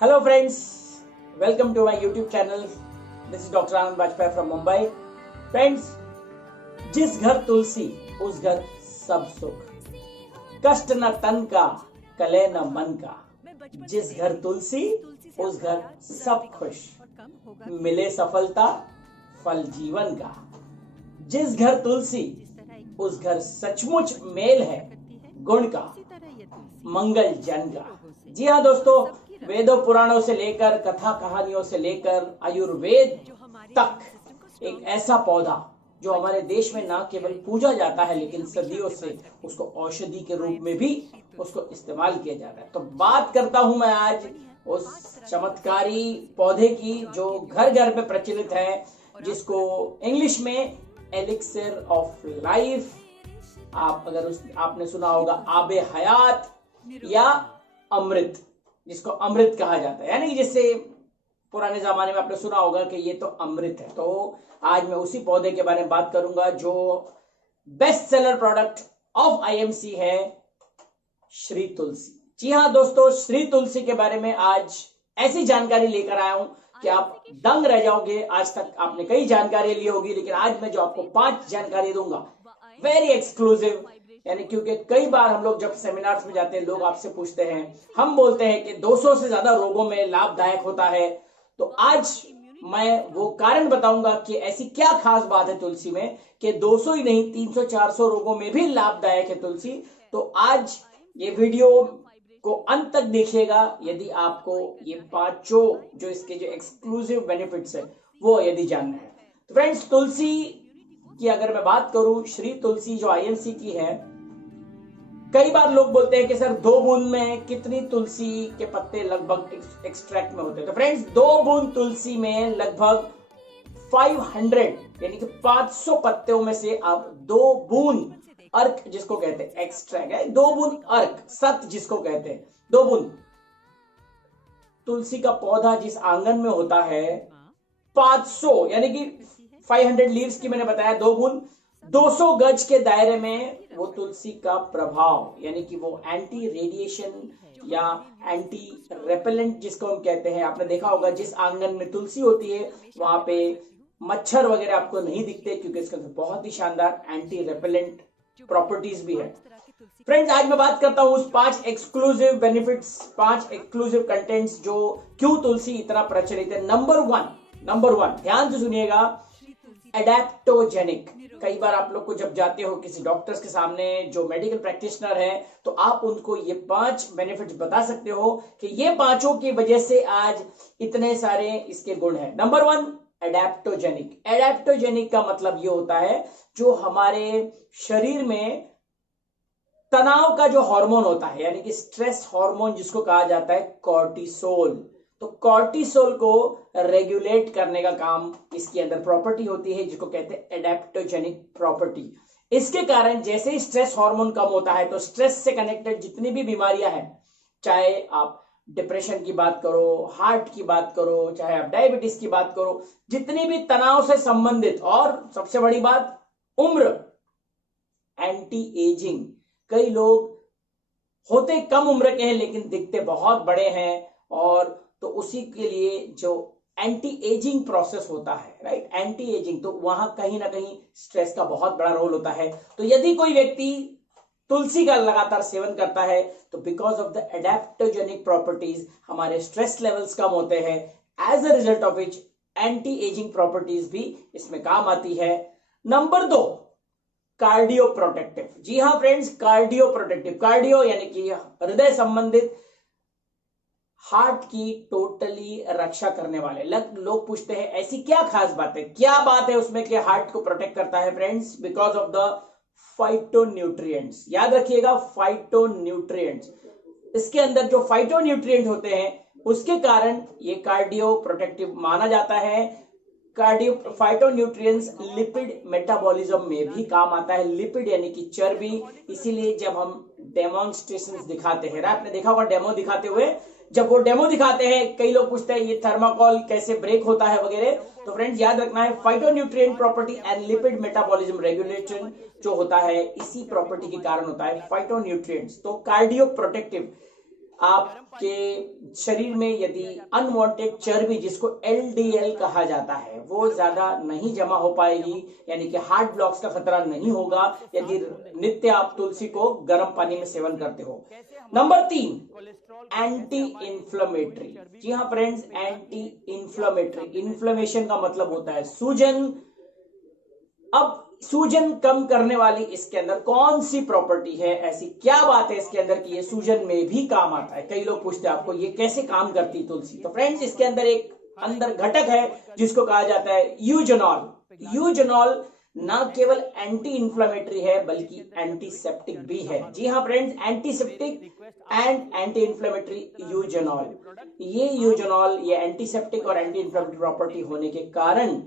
Hello friends, welcome to my YouTube channel. This is Dr. Anand Bajpayee from Mumbai. Friends, जिस घर तुलसी उस घर सब सुख, कष्ट न तन का कले न मन का। जिस घर तुलसी उस घर सब खुश, मिले सफलता फल जीवन का। जिस घर तुलसी उस घर सचमुच मेल है गुण का, मंगल जन का। जी हाँ दोस्तों, वेदों पुराणों से लेकर कथा कहानियों से लेकर आयुर्वेद तक एक ऐसा पौधा जो हमारे देश में ना केवल पूजा जाता है लेकिन सदियों से उसको औषधि के रूप में भी उसको इस्तेमाल किया जाता है। तो बात करता हूं मैं आज उस चमत्कारी पौधे की जो घर घर में प्रचलित है, जिसको इंग्लिश में एलिक्सिर ऑफ लाइफ, आपने सुना होगा आबे हयात या अमृत, जिसको अमृत कहा जाता है, यानी कि जिससे पुराने जमाने में आपने सुना होगा कि ये तो अमृत है। तो आज मैं उसी पौधे के बारे में बात करूंगा जो best seller product of IMC है, श्री तुलसी। जी हाँ दोस्तों, श्री तुलसी के बारे में आज ऐसी जानकारी लेकर आया हूं कि आप दंग रह जाओगे। आज तक आपने कई जानकारी ली होगी, लेकिन आज मैं जो आपको 5 जानकारी दूंगा वेरी एक्सक्लूसिव, यानी क्योंकि कई बार हम लोग जब सेमिनार्स में जाते हैं लोग आपसे पूछते हैं, हम बोलते हैं कि 200 से ज्यादा रोगों में लाभदायक होता है। तो आज मैं वो कारण बताऊंगा कि ऐसी क्या खास बात है तुलसी में कि 200 ही नहीं 300-400 रोगों में भी लाभदायक है तुलसी। तो आज ये वीडियो को अंत तक देखिएगा यदि आपको ये 5 जो इसके जो एक्सक्लूसिव बेनिफिट्स है वो यदि जानना है। तो फ्रेंड्स, तुलसी की अगर मैं बात करूं, श्री तुलसी जो आईएमसी की है, कई बार लोग बोलते हैं कि सर 2 बूंद में कितनी तुलसी के पत्ते लगभग एक्सट्रैक्ट में होते हैं। तो फ्रेंड्स, 2 बूंद तुलसी में लगभग 500 यानी कि 500 पत्तों में से आप 2 बूंद अर्क जिसको कहते हैं एक्सट्रैक्ट है, 2 बूंद अर्क सत जिसको कहते हैं, 2 बूंद तुलसी का पौधा जिस आंगन में होता है 500 यानी कि 500 लीव्स की मैंने बताया 2 बूंद, 200 गज के दायरे में वो तुलसी का प्रभाव, यानी कि वो एंटी रेडिएशन या एंटी रेपेलेंट जिसको हम कहते हैं। आपने देखा होगा जिस आंगन में तुलसी होती है वहां पे मच्छर वगैरह आपको नहीं दिखते, क्योंकि इसके अंदर बहुत ही शानदार एंटी रेपेलेंट प्रॉपर्टीज भी है। फ्रेंड्स, आज मैं बात करता हूं उस 5 एक्सक्लूसिव बेनिफिट्स, 5 एक्सक्लूसिव कंटेंट्स जो क्यों तुलसी इतना प्रचलित है। नंबर वन ध्यान से सुनिएगा, एडेप्टोजेनिक। कई बार आप लोग को जब जाते हो किसी डॉक्टर्स के सामने जो मेडिकल प्रैक्टिशनर है, तो आप उनको ये 5 बेनिफिट्स बता सकते हो कि ये 5 की वजह से आज इतने सारे इसके गुण हैं। Number 1, adaptogenic. एडेप्टोजेनिक का मतलब ये होता है जो हमारे शरीर में तनाव का जो हार्मोन होता है, यानी कि स्ट्रेस हार्मोन जिसको कहा जाता है कॉर्टिसोल, तो कॉर्टिसोल को रेगुलेट करने का काम इसके अंदर प्रॉपर्टी होती है जिसको कहते हैं एडेप्टोजेनिक प्रॉपर्टी। इसके कारण जैसे ही स्ट्रेस हार्मोन कम होता है तो स्ट्रेस से कनेक्टेड जितनी भी बीमारियां हैं, चाहे आप डिप्रेशन की बात करो, हार्ट की बात करो, चाहे आप डायबिटीज की बात करो, जितनी भी तनाव से संबंधित, और सबसे बड़ी बात उम्र, एंटी एजिंग। कई लोग होते कम उम्र के हैं लेकिन दिखते बहुत बड़े हैं, और तो उसी के लिए जो एंटी एजिंग प्रोसेस होता है, राइट, एंटी एजिंग, तो वहां कहीं ना कहीं स्ट्रेस का बहुत बड़ा रोल होता है। तो यदि कोई व्यक्ति तुलसी का लगातार सेवन करता है तो because of the adaptogenic properties हमारे स्ट्रेस लेवल्स कम होते हैं, as a result of which anti ageing properties भी इसमें काम आती है। Number 2, cardio protective. जी हाँ फ्रेंड्स, कार्डियो प्रोटेक्टिव, कार्डियो यानी कि हृदय संबंधित, हार्ट की टोटली रक्षा करने वाले। लोग पूछते हैं ऐसी क्या खास बात है, क्या बात है उसमें कि हार्ट को प्रोटेक्ट करता है। Friends, because of the phytonutrients. याद रखिएगा, फाइटोन्यूट्रिएंट्स, इसके अंदर जो फाइटोन्यूट्रिएंट होते हैं उसके कारण ये कार्डियो प्रोटेक्टिव माना जाता है। कार्डियो फाइटोन्यूट्रिएंट्स लिपिड मेटाबॉलिज्म में भी काम आता है, लिपिड यानी कि चर्बी। इसीलिए जब हम डेमोन्स्ट्रेशन दिखाते हैं, आपने देखा होगा डेमो दिखाते हुए, जब वो डेमो दिखाते हैं कई लोग पूछते हैं ये थर्माकोल कैसे ब्रेक होता है वगैरह। तो फ्रेंड्स याद रखना है, phytonutrient property and lipid metabolism regulation जो होता है इसी प्रॉपर्टी के कारण होता है, फाइटोन्यूट्रिएंट्स। तो कार्डियो प्रोटेक्टिव आपके शरीर में यदि अनवांटेड चर्बी, जिसको एलडीएल कहा जाता है, वो ज्यादा नहीं जमा हो पाएगी, यानी कि हार्ट ब्लॉक्स का खतरा नहीं होगा यदि नित्य आप तुलसी को गर्म पानी में सेवन करते हो। Number 3, anti inflammatory. जी हाँ फ्रेंड्स, एंटी इंफ्लेमेटरी, इन्फ्लेमेशन का मतलब होता है सूजन। अब सूजन कम करने वाली इसके अंदर कौन सी प्रॉपर्टी है, ऐसी क्या बात है इसके अंदर कि ये सूजन में भी काम आता है? कई लोग पूछते हैं आपको ये कैसे काम करती है तुलसी। तो फ्रेंड्स, इसके अंदर एक घटक है जिसको कहा जाता है यूजेनॉल। यूजेनॉल ना केवल एंटी इंफ्लेमेटरी है बल्कि एंटीसेप्टिक भी है। जी हाँ friends, antiseptic and anti inflammatory eugenol. ये यूजेनॉल, ये एंटीसेप्टिक और एंटी इंफ्लेमेटरी प्रॉपर्टी होने के कारण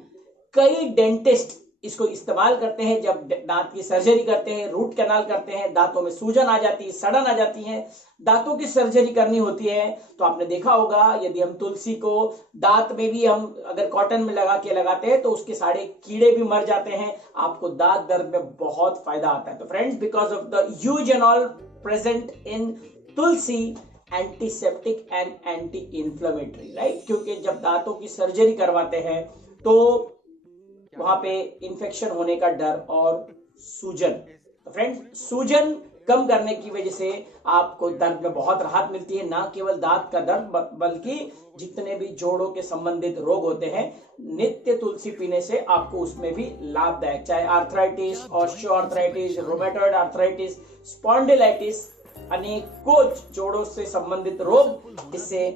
कई डेंटिस्ट इसको इस्तेमाल करते हैं जब दांत की सर्जरी करते हैं, रूट कैनाल करते हैं, दांतों में सूजन आ जाती है, सड़न आ जाती है, दांतों की सर्जरी करनी होती है। तो आपने देखा होगा यदि हम तुलसी को दांत में भी हम अगर कॉटन में लगा के लगाते हैं तो उसके सारे कीड़े भी मर जाते हैं, आपको दांत दर्द में बहुत फायदा आता है। तो friends, because of the eugenol present in Tulsi, antiseptic and anti inflammatory, right? क्योंकि जब दांतों की सर्जरी करवाते हैं तो वहां पे इंफेक्शन होने का डर और सूजन। तो फ्रेंड्स, सूजन कम करने की वजह से आपको दर्द में बहुत राहत मिलती है। ना केवल दांत का दर्द बल्कि जितने भी जोड़ों के संबंधित रोग होते हैं, नित्य तुलसी पीने से आपको उसमें भी लाभदायक, चाहे arthritis, osteoarthritis, rheumatoid arthritis, spondylitis, अनेकों जोड़ों से संबंधित रोग इससे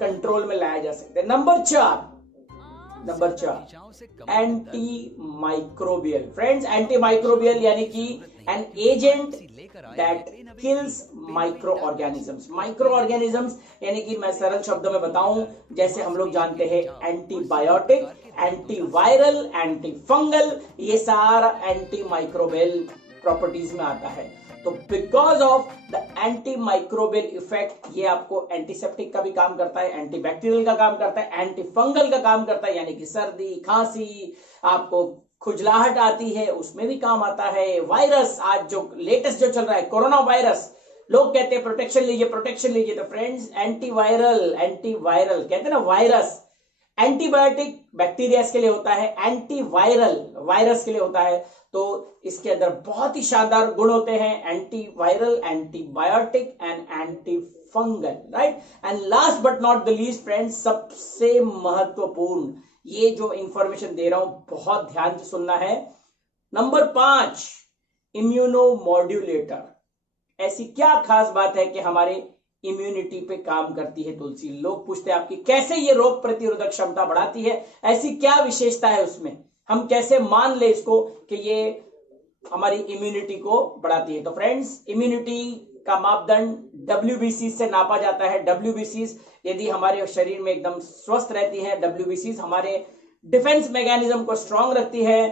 कंट्रोल में लाया जा सकते हैं। Number 4, anti microbial. Friends, anti microbial यानी कि an agent that kills micro organisms. Micro organisms यानी कि मैं सरल शब्दों में बताऊं, जैसे हम लोग जानते हैं एंटीबायोटिक, एंटीवायरल, एंटी फंगल, ये सारा एंटी माइक्रोबियल प्रॉपर्टीज में आता है। तो because of the anti microbial effect, ये आपको एंटीसेप्टिक का भी काम करता है, एंटीबैक्टीरियल का काम करता है, एंटी फंगल का काम करता है, यानी कि सर्दी, खांसी, आपको खुजलाहट आती है उसमें भी काम आता है। वायरस, आज जो लेटेस्ट जो चल रहा है कोरोना वायरस, लोग कहते हैं प्रोटेक्शन लीजिए, प्रोटेक्शन लीजिए। तो फ्रेंड्स, एंटीवायरल कहते हैं ना, वायरस। एंटीबायोटिक बैक्टीरिया के लिए होता है, एंटीवायरल वायरस के लिए होता है। तो इसके अंदर बहुत ही शानदार गुण होते हैं, antiviral, antibiotic and anti fungal, right? And last but not the least friends, सबसे महत्वपूर्ण, ये जो इंफॉर्मेशन दे रहा हूं बहुत ध्यान से सुनना है। नंबर 5, इम्यूनोमॉड्यूलेटर। ऐसी क्या खास बात है कि हमारे इम्यूनिटी पे काम करती है तुलसी? लोग पूछते हैं आपकी कैसे ये रोग प्रतिरोधक क्षमता बढ़ाती है, ऐसी क्या विशेषता है उसमें, हम कैसे मान ले इसको कि ये हमारी इम्यूनिटी को बढ़ाती है? तो फ्रेंड्स, इम्यूनिटी का मापदंड WBC से नापा जाता है। WBC यदि हमारे शरीर में एकदम स्वस्थ रहती है, WBC हमारे डिफेंस मैकेनिज्म को स्ट्रांग रखती है।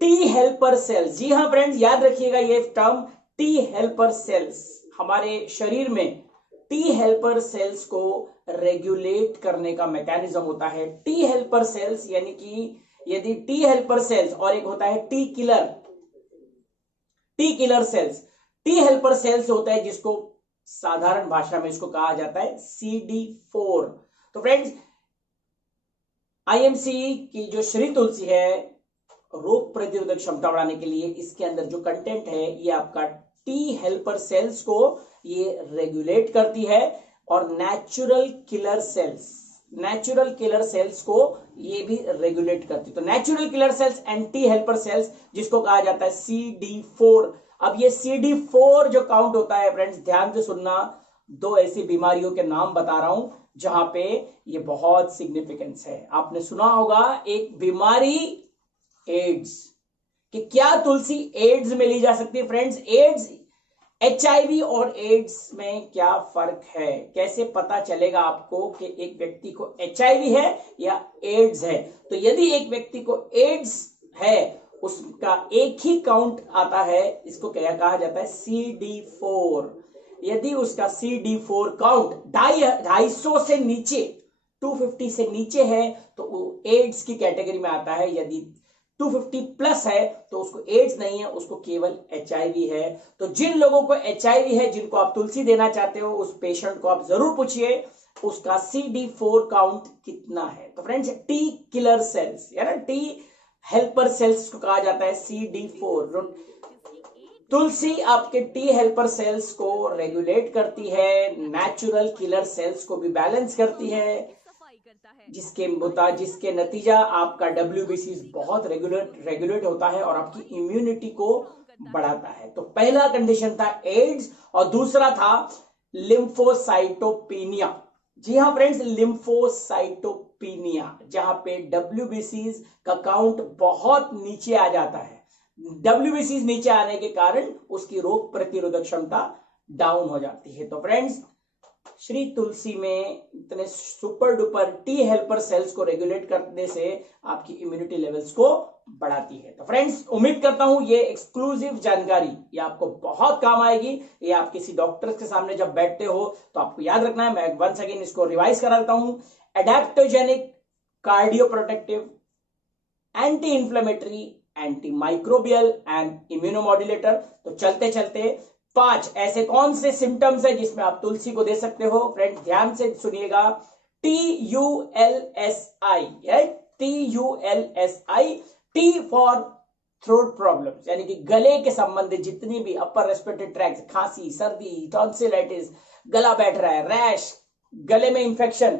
टी हेल्पर सेल्स, जी हाँ फ्रेंड्स, याद रखिएगा ये टर्म, टी हेल्पर सेल्स। हमारे शरीर में टी हेल्पर सेल्स को रेगुलेट करने का मैकेनिज्म होता है। टी हेल्पर सेल्स यानी कि यदि टी हेल्पर सेल्स, और एक होता है T killer cells. T helper cells होता है जिसको साधारण भाषा में इसको कहा जाता है CD4। तो फ्रेंड्स, IMC की जो श्री तुलसी है, रोग प्रतिरोधक क्षमता बढ़ाने के लिए इसके अंदर जो कंटेंट है ये आपका टी हेल्पर सेल्स को ये रेगुलेट करती है, और नेचुरल किलर सेल्स को ये भी रेगुलेट करती है। तो natural killer cells and T helper cells, जिसको कहा जाता है CD4। अब ये CD4 जो काउंट होता है फ्रेंड्स, ध्यान से सुनना, 2 ऐसी बीमारियों के नाम बता रहा हूं जहां पे ये बहुत सिग्निफिकेंस है। आपने सुना होगा एक बीमारी एड्स, कि क्या तुलसी एड्स में ली जा सकती है? फ्रेंड्स, एड्स, HIV और एड्स में क्या फर्क है? कैसे पता चलेगा आपको कि एक व्यक्ति को HIV है या एड्स है? तो यदि एक व्यक्ति को एड्स है, उसका एक ही काउंट आता है, इसको क्या कहा जाता है? CD4। यदि उसका CD4 काउंट 250 से नीचे, 250 से नीचे है, तो वो एड्स की कैटेगरी में आता है। यदि 250 प्लस है तो उसको एड्स नहीं है, उसको केवल एचआईवी है। तो जिन लोगों को एचआईवी है, जिनको आप तुलसी देना चाहते हो, उस पेशेंट को आप जरूर पूछिए उसका CD4 काउंट कितना है। तो फ्रेंड्स, टी किलर सेल्स या ना टी हेल्पर सेल्स को कहा जाता है CD4। तुलसी आपके टी हेल्पर सेल्स को रेगुलेट करती है, नेचुरल किलर सेल्स को भी बैलेंस करती है, जिसके नतीजा आपका WBC बहुत रेगुलेट होता है और आपकी इम्यूनिटी को बढ़ाता है। तो पहला कंडीशन था एड्स और दूसरा था लिम्फोसाइटोपिनिया। जी हाँ फ्रेंड्स, लिम्फोसाइटोपिनिया, जहां पे WBC का काउंट बहुत नीचे आ जाता है। WBC नीचे आने के कारण उसकी रोग प्रतिरोधक क्षमता डाउन हो जाती है। तो फ्रेंड्स, श्री तुलसी में इतने super duper T helper cells को रेगुलेट करने से आपकी इम्यूनिटी लेवल्स को बढ़ाती है। तो फ्रेंड्स, उम्मीद करता हूं ये एक्सक्लूसिव जानकारी ये आपको बहुत काम आएगी। ये आप किसी डॉक्टर के सामने जब बैठते हो तो आपको याद रखना है। मैं वंस अगेन इसको रिवाइज करा देता हूं। Adaptogenic, cardio protective, anti inflammatory, anti microbial and इम्यूनोमॉड्यूलेटर। तो चलते चलते 5 ऐसे कौन से सिम्टम्स है जिसमें आप तुलसी को दे सकते हो। फ्रेंड, ध्यान से सुनिएगा। TULSI, TULSI, T for throat problems, यानी कि गले के संबंधित जितनी भी अपर रेस्पिरेटरी ट्रैक्ट, खांसी, सर्दी, टॉन्सिलाइटिस, गला बैठ रहा है, रैश, गले में इंफेक्शन,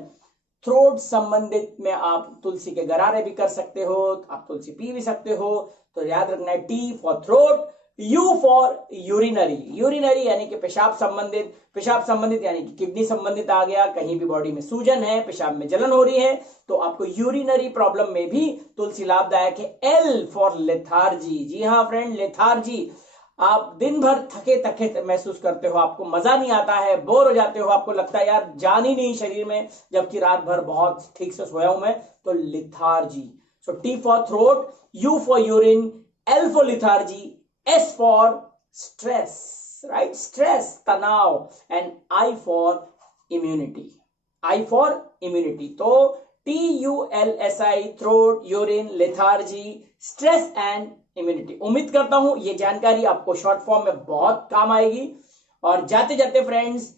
थ्रोट संबंधित में आप तुलसी के गरारे भी कर सकते हो, आप तुलसी पी भी सकते हो। तो याद रखना है, T for throat, U for urinary, urinary यानी कि पेशाब संबंधित, पेशाब संबंधित यानी कि किडनी संबंधित आ गया, कहीं भी बॉडी में सूजन है, पेशाब में जलन हो रही है तो आपको यूरिनरी प्रॉब्लम में भी तुलसी लाभदायक है। एल फॉर लेथार्जी, जी हाँ फ्रेंड, लेथार्जी, आप दिन भर थके थके महसूस करते हो, आपको मजा नहीं आता है, बोर हो जाते हो, आपको लगता है यार जान ही नहीं शरीर में, जबकि रात भर बहुत ठीक से सोया हूं मैं, तो lethargy. So T for throat, U for urine, L for lethargy, S for stress, right, stress, तनाव, and I for immunity, I for immunity. तो TULSI, throat, urine, lethargy, stress and immunity. उम्मीद करता हूं ये जानकारी आपको शॉर्ट फॉर्म में बहुत काम आएगी। और जाते जाते फ्रेंड्स,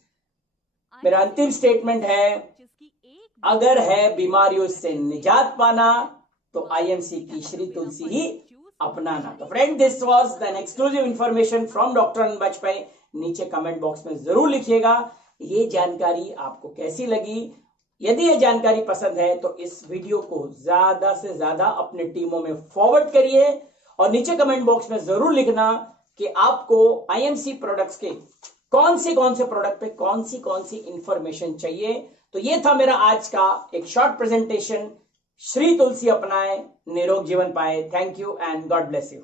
मेरा अंतिम स्टेटमेंट है, अगर है बीमारियों से निजात पाना तो IMC की श्री तुलसी ही अपनाना। तो friend, this was an exclusive information from doctor Anand Vajpayee. नीचे कमेंट बॉक्स में जरूर लिखिएगा ये जानकारी आपको कैसी लगी। यदि ये जानकारी पसंद है तो इस वीडियो को ज्यादा से ज्यादा अपने टीमों में फॉरवर्ड करिए और नीचे कमेंट बॉक्स में जरूर लिखना कि आपको IMC प्रोडक्ट्स के कौन से प्रोडक्ट पे कौन सी इंफॉर्मेशन चाहिए। तो ये था मेरा आज का एक शॉर्ट प्रेजेंटेशन। श्री तुलसी अपनाएं, निरोग जीवन पाए। Thank you and God bless you.